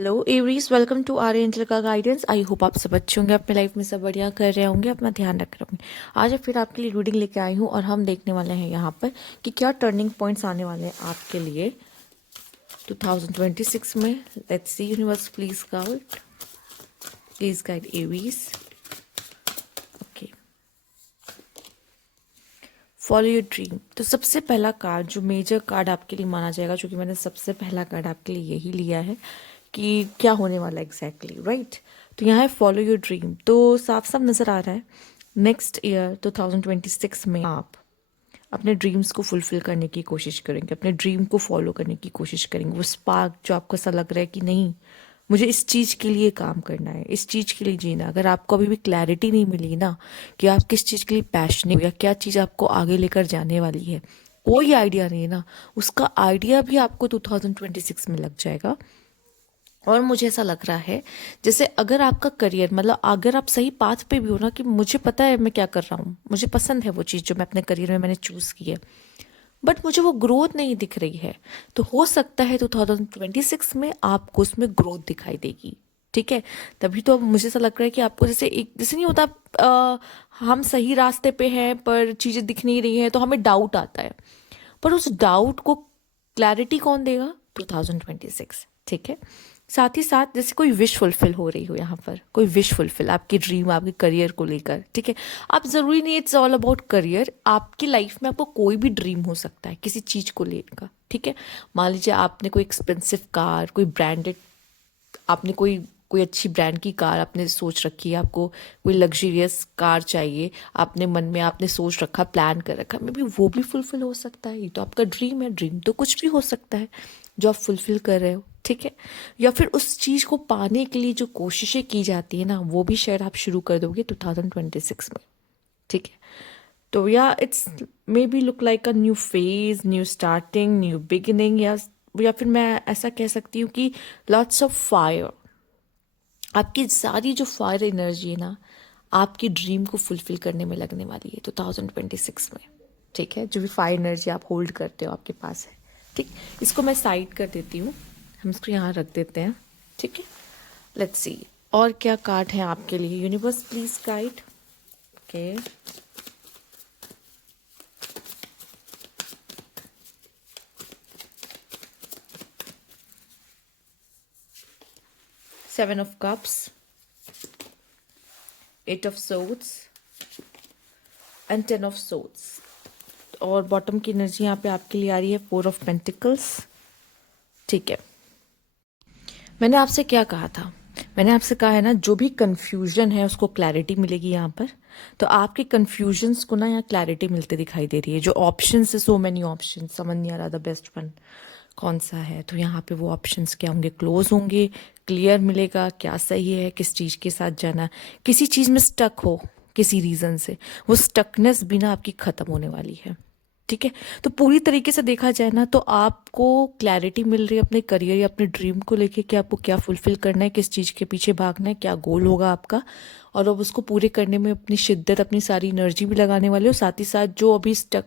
Hello everyone, welcome to our angel का guidance. I hope आप सब अच्छे होंगे, अपने लाइफ में सब बढ़िया कर रहे होंगे, अपना ध्यान रख रहे होंगे। आज फिर आपके लिए रीडिंग लेके आई हूँ और हम देखने वाले हैं यहाँ पर कि क्या टर्निंग पॉइंट्स आने वाले हैं आपके लिए 2026 में। Let's see universe, please guide everyone. Okay, follow your dream. तो सबसे पहला कार्ड, जो मेजर कार्ड आपके लिए माना जाएगा, क्योंकि मैंने सबसे पहला कार्ड आपके लिए यही लिया है कि क्या होने वाला है एग्जैक्टली, राइट। तो यहाँ है फॉलो योर ड्रीम। तो साफ साफ नजर आ रहा है नेक्स्ट ईयर 2026 में आप अपने ड्रीम्स को फुलफिल करने की कोशिश करेंगे, अपने ड्रीम को फॉलो करने की कोशिश करेंगे। वो स्पार्क जो आपको ऐसा लग रहा है कि नहीं, मुझे इस चीज़ के लिए काम करना है, इस चीज़ के लिए जीना। अगर आपको अभी भी क्लैरिटी नहीं मिली ना कि आप किस चीज़ के लिए पैशनेट हो या क्या चीज़ आपको आगे लेकर जाने वाली है, कोई आइडिया नहीं है ना, उसका आइडिया भी आपको 2026 में लग जाएगा। और मुझे ऐसा लग रहा है जैसे अगर आपका करियर, मतलब अगर आप सही पाथ पे भी हो ना, कि मुझे पता है मैं क्या कर रहा हूँ, मुझे पसंद है वो चीज़ जो मैं अपने करियर में मैंने चूज़ की है, बट मुझे वो ग्रोथ नहीं दिख रही है, तो हो सकता है 2026 में आपको उसमें ग्रोथ दिखाई देगी। ठीक है, तभी तो अब मुझे ऐसा लग रहा है कि आपको जैसे एक, जैसे नहीं होता, हम सही रास्ते पे हैं पर चीज़ें दिख नहीं रही हैं तो हमें डाउट आता है, पर उस डाउट को क्लैरिटी कौन देगा? 2026। ठीक है, साथ ही साथ जैसे कोई विश फुलफिल हो रही हो, यहाँ पर कोई विश फुलफिल आपकी ड्रीम, आपके करियर को लेकर। ठीक है, आप ज़रूरी नहीं इट्स ऑल अबाउट करियर, आपकी लाइफ में आपको कोई भी ड्रीम हो सकता है किसी चीज़ को लेकर। ठीक है, मान लीजिए आपने कोई एक्सपेंसिव कार, कोई ब्रांडेड, आपने कोई कोई अच्छी ब्रांड की कार आपने सोच रखी है, आपको कोई लग्जरियस कार चाहिए, आपने मन में आपने सोच रखा, प्लान कर रखा, मे बी वो भी फुलफिल हो सकता है। ये तो आपका ड्रीम है, ड्रीम तो कुछ भी हो सकता है जो आप फुलफिल कर रहे हो। ठीक है, या फिर उस चीज़ को पाने के लिए जो कोशिशें की जाती है ना, वो भी शायद आप शुरू कर दोगे 2026 में। ठीक है, तो या it's may be look like a new phase, new starting, new beginning, या फिर मैं ऐसा कह सकती हूँ कि लॉट्स ऑफ फायर। आपकी सारी जो फायर एनर्जी है ना, आपकी ड्रीम को फुलफिल करने में लगने वाली है 2026 में। ठीक है, जो भी फायर एनर्जी आप होल्ड करते हो आपके पास है। ठीक, इसको मैं साइड कर देती हूँ, हम इसको यहाँ रख देते हैं। ठीक है, लेट्स सी और क्या कार्ड है आपके लिए। Universe please guide. Okay, 7 of Cups, 8 of Swords and 10 of Swords। और बॉटम की एनर्जी यहाँ पे आपके लिए आ रही है 4 of Pentacles। ठीक है, मैंने आपसे क्या कहा था? मैंने आपसे कहा है ना, जो भी कंफ्यूजन है उसको क्लैरिटी मिलेगी यहाँ पर। तो आपके कंफ्यूजन्स को ना यहाँ क्लैरिटी मिलते दिखाई दे रही है। जो ऑप्शंस है, सो मेनी ऑप्शंस, समझ नहीं आ रहा द बेस्ट वन कौन सा है। तो यहाँ पे वो ऑप्शंस क्या होंगे? क्लोज होंगे, क्लियर मिलेगा क्या सही है, किस चीज़ के साथ जाना। किसी चीज़ में स्टक हो किसी रीज़न से, वो स्टकनेस भी ना आपकी ख़त्म होने वाली है। ठीक है, तो पूरी तरीके से देखा जाए ना, तो आपको क्लैरिटी मिल रही है अपने करियर या अपने ड्रीम को लेके कि आपको क्या फुलफिल करना है, किस चीज़ के पीछे भागना है, क्या गोल होगा आपका। और अब उसको पूरे करने में अपनी शिद्दत, अपनी सारी एनर्जी भी लगाने वाले हो। साथ ही साथ जो अभी स्टक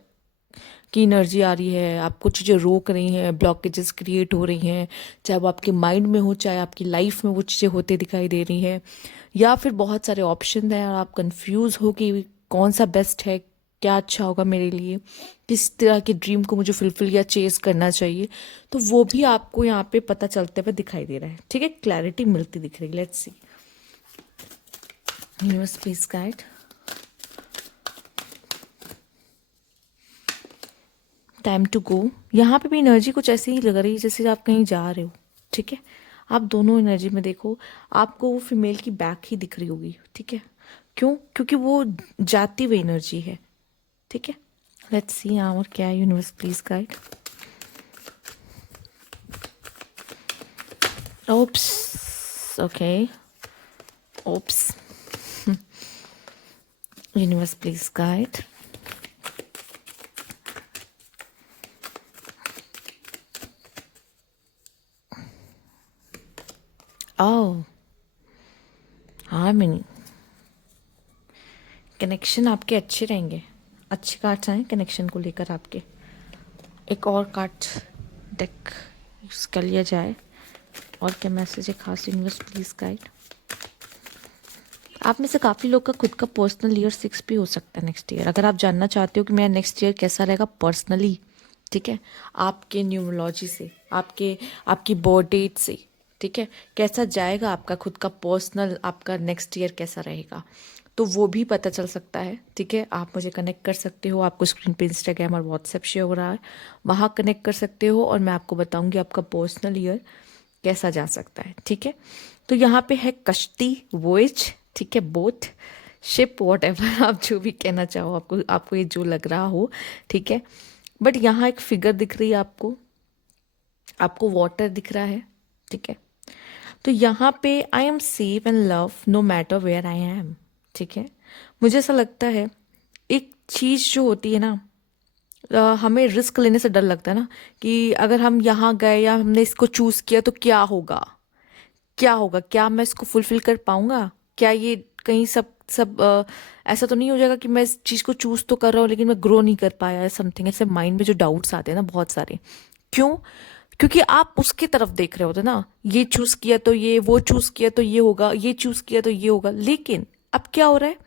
की एनर्जी आ रही है, आपको चीज़ें रोक रही हैं, ब्लॉकेजेस क्रिएट हो रही हैं, चाहे वो आपके माइंड में हो, चाहे आपकी लाइफ में वो चीज़ें होते दिखाई दे रही हैं, या फिर बहुत सारे ऑप्शन हैं और आप कंफ्यूज हो कि कौन सा बेस्ट है, क्या अच्छा होगा मेरे लिए, किस तरह की ड्रीम को मुझे फुलफिल या चेस करना चाहिए। तो वो भी आपको यहाँ पे पता चलते हुए दिखाई दे रहा है। ठीक है, क्लैरिटी मिलती दिख रही है। Let's see universe please guide. Time to go. यहाँ पे भी एनर्जी कुछ ऐसी ही लग रही है जैसे आप कहीं जा रहे हो। ठीक है, आप दोनों एनर्जी में देखो, आपको वो फीमेल की बैक ही दिख रही होगी। ठीक है, क्यों? क्योंकि वो जाती हुई एनर्जी है। ठीक है, लेट्स सी यहाँ और क्या है। Universe please guide. Oops, okay, oops. Universe please guide. Oh, harmony. Connection आपके अच्छे रहेंगे, अच्छे कार्ड्स आए कनेक्शन को लेकर आपके। एक और कार्ड डेक यूज कर लिया जाए। और क्या मैसेज है खास यूनिवर्स प्लीज गाइड। आप में से काफ़ी लोग का खुद का पर्सनल ईयर 6 भी हो सकता है नेक्स्ट ईयर। अगर आप जानना चाहते हो कि मेरा नेक्स्ट ईयर कैसा रहेगा पर्सनली, ठीक है, आपके न्यूमरोलॉजी से, आपकी बर्थ डेट से, ठीक है, कैसा जाएगा आपका खुद का पर्सनल, आपका नेक्स्ट ईयर कैसा रहेगा, तो वो भी पता चल सकता है। ठीक है, आप मुझे कनेक्ट कर सकते हो, आपको स्क्रीन पे इंस्टाग्राम और व्हाट्सएप शेयर हो रहा है, वहाँ कनेक्ट कर सकते हो और मैं आपको बताऊंगी आपका पर्सनल ईयर कैसा जा सकता है। ठीक है, तो यहाँ पे है कश्ती, वोयज, ठीक है, बोट, शिप, वॉट एवर आप जो भी कहना चाहो, आपको आपको ये जो लग रहा हो, ठीक है। बट यहाँ एक फिगर दिख रही है आपको, आपको वाटर दिख रहा है, ठीक है। तो यहाँ पे I am safe and love no matter where I am, ठीक है। मुझे ऐसा लगता है एक चीज़ जो होती है ना, हमें रिस्क लेने से डर लगता है ना, कि अगर हम यहाँ गए या हमने इसको चूज़ किया तो क्या होगा, क्या होगा, क्या मैं इसको फुलफिल कर पाऊंगा, क्या ये कहीं सब सब ऐसा तो नहीं हो जाएगा कि मैं इस चीज़ को चूज़ तो कर रहा हूँ लेकिन मैं ग्रो नहीं कर पाया, समथिंग ऐसे माइंड में जो डाउट्स आते हैं ना बहुत सारे। क्यों? क्योंकि आप उसकी तरफ देख रहे होते ना, ये चूज़ किया तो ये, वो चूज़ किया तो ये होगा, ये चूज़ किया तो ये होगा। लेकिन अब क्या हो रहा है,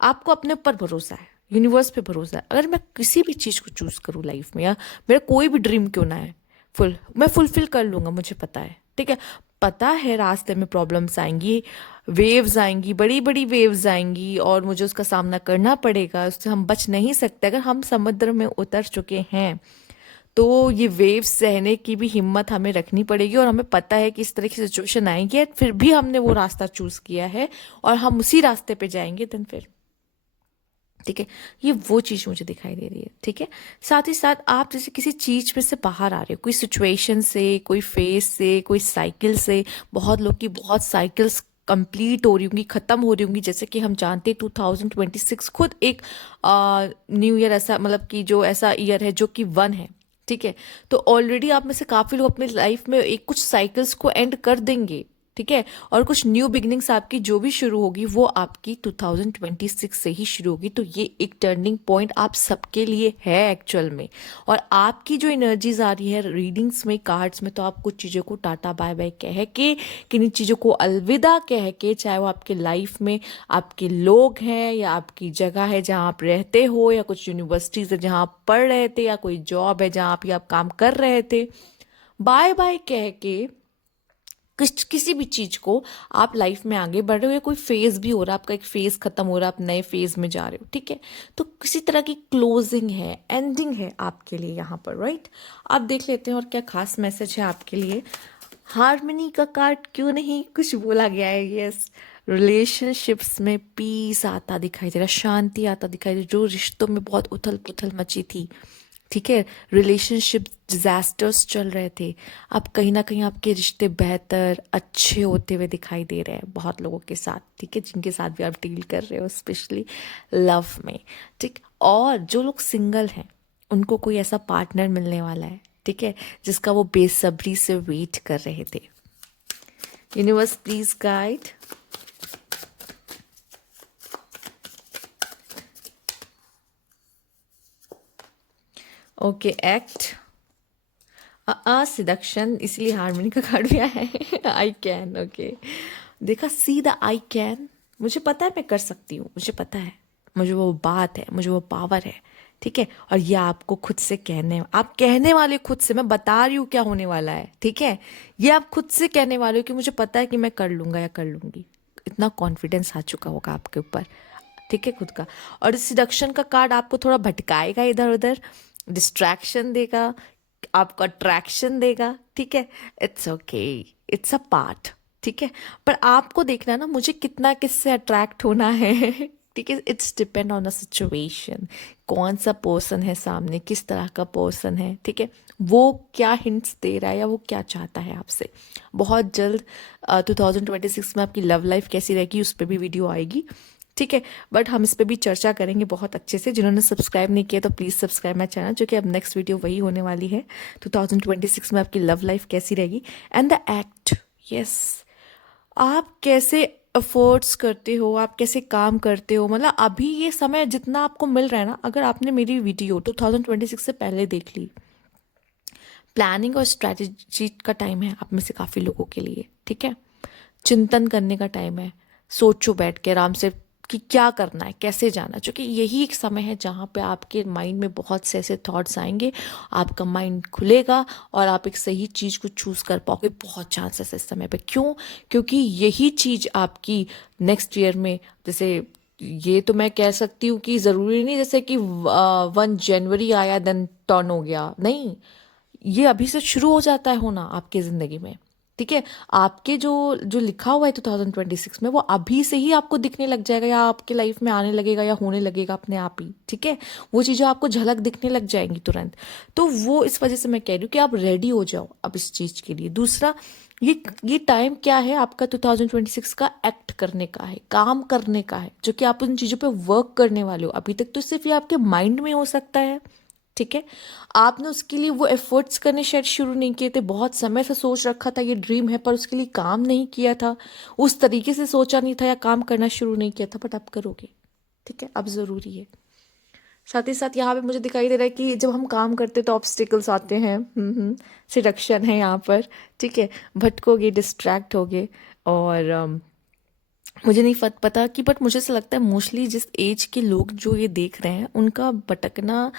आपको अपने ऊपर भरोसा है, यूनिवर्स पे भरोसा है। अगर मैं किसी भी चीज़ को चूज़ करूँ लाइफ में, या मेरा कोई भी ड्रीम क्यों ना है, मैं फुलफिल कर लूँगा, मुझे पता है। ठीक है, पता है रास्ते में प्रॉब्लम्स आएंगी, वेव्स आएंगी, बड़ी बड़ी वेव्स आएंगी और मुझे उसका सामना करना पड़ेगा, उससे हम बच नहीं सकते। अगर हम समुद्र में उतर चुके हैं तो ये वेव्स सहने की भी हिम्मत हमें रखनी पड़ेगी, और हमें पता है कि इस तरह की सिचुएशन आएंगी, फिर भी हमने वो रास्ता चूज किया है और हम उसी रास्ते पे जाएंगे। देन फिर ठीक है, ये वो चीज़ मुझे दिखाई दे रही है। ठीक है, साथ ही साथ आप जैसे किसी चीज़ में से बाहर आ रहे हो, कोई सिचुएशन से, कोई फेज से, कोई साइकिल से। बहुत लोग की बहुत साइकिल्स कंप्लीट हो रही होंगी, ख़त्म हो रही होंगी। जैसे कि हम जानते हैं 2026 खुद एक न्यू ईयर ऐसा, मतलब कि जो ऐसा ईयर है जो कि 1 है। ठीक है, तो ऑलरेडी आप में से काफ़ी लोग अपने लाइफ में एक कुछ साइकिल्स को एंड कर देंगे। ठीक है, और कुछ न्यू बिगनिंग्स आपकी जो भी शुरू होगी वो आपकी 2026 से ही शुरू होगी। तो ये एक टर्निंग पॉइंट आप सबके लिए है एक्चुअल में। और आपकी जो एनर्जीज आ रही है रीडिंग्स में, कार्ड्स में, तो आप कुछ चीज़ों को टाटा बाय बाय कह के, किन्हीं चीज़ों को अलविदा कह के, चाहे वो आपके लाइफ में आपके लोग हैं या आपकी जगह है जहाँ आप रहते हो, या कुछ यूनिवर्सिटीज़ है जहाँ आप पढ़ रहे थे, या कोई जॉब है जहाँ आप काम कर रहे थे, बाय बाय कह के किसी भी चीज को आप लाइफ में आगे बढ़ रहे हो, या कोई फेज भी हो रहा है आपका, एक फेज खत्म हो रहा है, आप नए फेज में जा रहे हो। ठीक है, तो किसी तरह की क्लोजिंग है, एंडिंग है आपके लिए यहाँ पर, राइट। आप देख लेते हैं और क्या खास मैसेज है आपके लिए। हार्मनी का कार्ड क्यों नहीं कुछ बोला गया है। यस, रिलेशनशिप्स में पीस आता दिखाई दे रहा, शांति आता दिखाई दे रहा, जो रिश्तों में बहुत उथल पुथल मची थी। ठीक है, रिलेशनशिप डिजास्टर्स चल रहे थे, अब कहीं ना कहीं आपके रिश्ते बेहतर अच्छे होते हुए दिखाई दे रहे हैं बहुत लोगों के साथ। ठीक है, जिनके साथ भी आप डील कर रहे हो स्पेशली लव में। ठीक, और जो लोग सिंगल हैं उनको कोई ऐसा पार्टनर मिलने वाला है, ठीक है, जिसका वो बेसब्री से वेट कर रहे थे। Universe please guide. Okay, act, seduction, इसलिए हार्मनी का कार्ड भी आया है। आई कैन, ओके, देखा, सी द आई कैन, मुझे पता है मैं कर सकती हूँ, मुझे पता है, मुझे वो बात है, मुझे वो पावर है। ठीक है, और ये आपको खुद से आप कहने वाले खुद से, मैं बता रही हूँ क्या होने वाला है। ठीक है, ये आप खुद से कहने वाले हो कि मुझे पता है कि मैं कर लूंगा या कर लूंगी। इतना कॉन्फिडेंस आ चुका होगा आपके ऊपर। ठीक है, खुद का। और इस सिडक्शन का कार्ड आपको थोड़ा भटकाएगा, इधर उधर डिस्ट्रैक्शन देगा, आपको अट्रैक्शन देगा। ठीक है, it's okay, it's a part. ठीक है, पर आपको देखना ना मुझे कितना किससे अट्रैक्ट होना है। ठीक है, it's depend on a situation, कौन सा पर्सन है सामने, किस तरह का पर्सन है। ठीक है, वो क्या हिंट्स दे रहा है या वो क्या चाहता है आपसे। बहुत जल्द 2026 में आपकी लव लाइफ कैसी रहेगी उस पर भी वीडियो आएगी। ठीक है, बट हम इस पर भी चर्चा करेंगे बहुत अच्छे से। जिन्होंने सब्सक्राइब नहीं किया तो प्लीज़ सब्सक्राइब माई चैनल, जो कि अब नेक्स्ट वीडियो वही होने वाली है, 2026 में आपकी लव लाइफ कैसी रहेगी। एंड द एक्ट, यस, आप कैसे अफोर्ड्स करते हो, आप कैसे काम करते हो। मतलब अभी ये समय जितना आपको मिल रहा है ना, अगर आपने मेरी वीडियो 2026 से पहले देख ली, प्लानिंग और स्ट्रैटेजी का टाइम है आप में से काफ़ी लोगों के लिए, ठीक है। चिंतन करने का टाइम है, सोचो बैठ के आराम से कि क्या करना है, कैसे जाना है, क्योंकि यही एक समय है जहाँ पे आपके माइंड में बहुत से ऐसे थॉट्स आएंगे, आपका माइंड खुलेगा और आप एक सही चीज़ को चूज़ कर पाओगे बहुत चांसेस इस समय पे। क्यों? क्योंकि यही चीज़ आपकी नेक्स्ट ईयर में, जैसे ये तो मैं कह सकती हूँ कि ज़रूरी नहीं जैसे कि 1 जनवरी आया देन टर्न हो गया, नहीं, ये अभी से शुरू हो जाता है होना आपकी ज़िंदगी में, ठीक है। आपके जो जो लिखा हुआ है 2026 में वो अभी से ही आपको दिखने लग जाएगा या आपके लाइफ में आने लगेगा या होने लगेगा अपने आप ही, ठीक है। वो चीज़ें आपको झलक दिखने लग जाएंगी तुरंत। तो वो इस वजह से मैं कह रही हूँ कि आप रेडी हो जाओ अब इस चीज़ के लिए। दूसरा, ये टाइम क्या है आपका 2026 का, एक्ट करने का है, काम करने का है, जो कि आप उन चीज़ों पे वर्क करने वाले हो। अभी तक तो सिर्फ ये आपके माइंड में हो सकता है, ठीक है। आपने उसके लिए वो एफर्ट्स करने शायद शुरू नहीं किए थे, बहुत समय से सोच रखा था ये ड्रीम है पर उसके लिए काम नहीं किया था, उस तरीके से सोचा नहीं था या काम करना शुरू नहीं किया था, बट आप करोगे, ठीक है। अब ज़रूरी है। साथ ही साथ यहाँ पे मुझे दिखाई दे रहा है कि जब हम काम करते तो ऑब्स्टिकल्स आते हैं, सिडक्शन है यहाँ पर, ठीक है। भटकोगे, डिस्ट्रैक्ट होगे और मुझे नहीं पता कि, बट मुझे ऐसा लगता है मोस्टली जिस एज के लोग जो ये देख रहे हैं उनका भटकना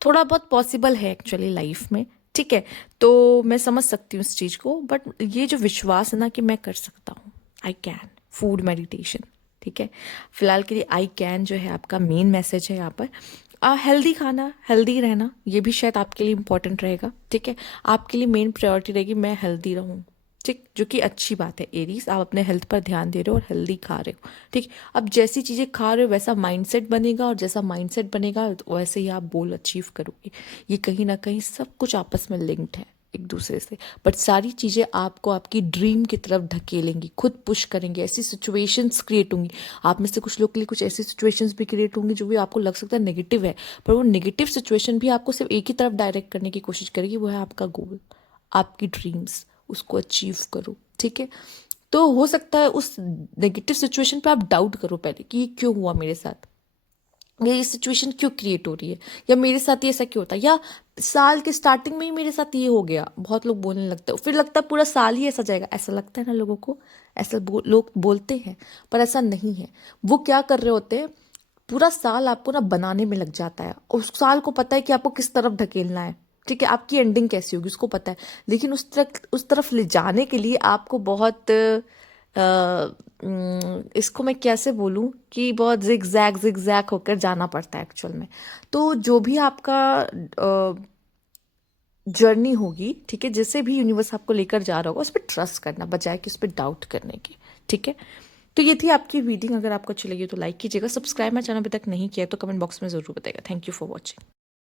थोड़ा बहुत पॉसिबल है एक्चुअली लाइफ में, ठीक है। तो मैं समझ सकती हूँ इस चीज़ को, बट ये जो विश्वास है ना कि मैं कर सकता हूँ, आई कैन, फूड मेडिटेशन, ठीक है। फिलहाल के लिए आई कैन जो है आपका मेन मैसेज है यहाँ पर। हेल्दी खाना, हेल्दी रहना, ये भी शायद आपके लिए इंपॉर्टेंट रहेगा, ठीक है। आपके लिए मेन प्रायोरिटी रहेगी मैं हेल्दी रहूँ, ठीक, जो कि अच्छी बात है एरीज, आप अपने हेल्थ पर ध्यान दे रहे हो और हेल्दी खा रहे हो, ठीक। अब जैसी चीज़ें खा रहे हो वैसा माइंडसेट बनेगा और जैसा माइंडसेट बनेगा वैसे ही आप गोल अचीव करोगे। ये कहीं ना कहीं सब कुछ आपस में लिंक्ड है एक दूसरे से, बट सारी चीज़ें आपको आपकी ड्रीम की तरफ धकेलेंगी, खुद पुश करेंगे, ऐसी सिचुएशंस क्रिएट होंगी। आप में से कुछ लोग के लिए कुछ ऐसी सिचुएशंस भी क्रिएट होंगी जो भी आपको लग सकता है नेगेटिव है, पर वो नेगेटिव सिचुएशन भी आपको सिर्फ एक ही तरफ डायरेक्ट करने की कोशिश करेगी, वो है आपका गोल, आपकी ड्रीम्स, उसको अचीव करो, ठीक है। तो हो सकता है उस नेगेटिव सिचुएशन पे आप डाउट करो पहले कि ये क्यों हुआ मेरे साथ, या ये सिचुएशन क्यों क्रिएट हो रही है, या मेरे साथ ये ऐसा क्यों होता है, या साल के स्टार्टिंग में ही मेरे साथ ये हो गया। बहुत लोग बोलने लगते हैं, फिर लगता है पूरा साल ही ऐसा जाएगा, ऐसा लगता है ना लोगों को, ऐसा लोग बोलते हैं, पर ऐसा नहीं है। वो क्या कर रहे होते हैं, पूरा साल आपको ना बनाने में लग जाता है, उस साल को पता है कि आपको किस तरफ ढकेलना है, ठीक है, आपकी एंडिंग कैसी होगी उसको पता है, लेकिन उस तरफ ले जाने के लिए आपको बहुत इसको मैं कैसे बोलूं कि बहुत जिगजैग जिगजैग होकर जाना पड़ता है एक्चुअल में। तो जो भी आपका जर्नी होगी, ठीक है, जैसे भी यूनिवर्स आपको लेकर जा रहा होगा उस पर ट्रस्ट करना बजाय कि उस पर डाउट करने की, ठीक है। तो ये थी आपकी रीडिंग, अगर आपको अच्छी लगी तो लाइक कीजिएगा, सब्सक्राइब मेरे चैनल अभी तक नहीं किया तो कमेंट बॉक्स में ज़रूर बताइएगा। Thank you for watching.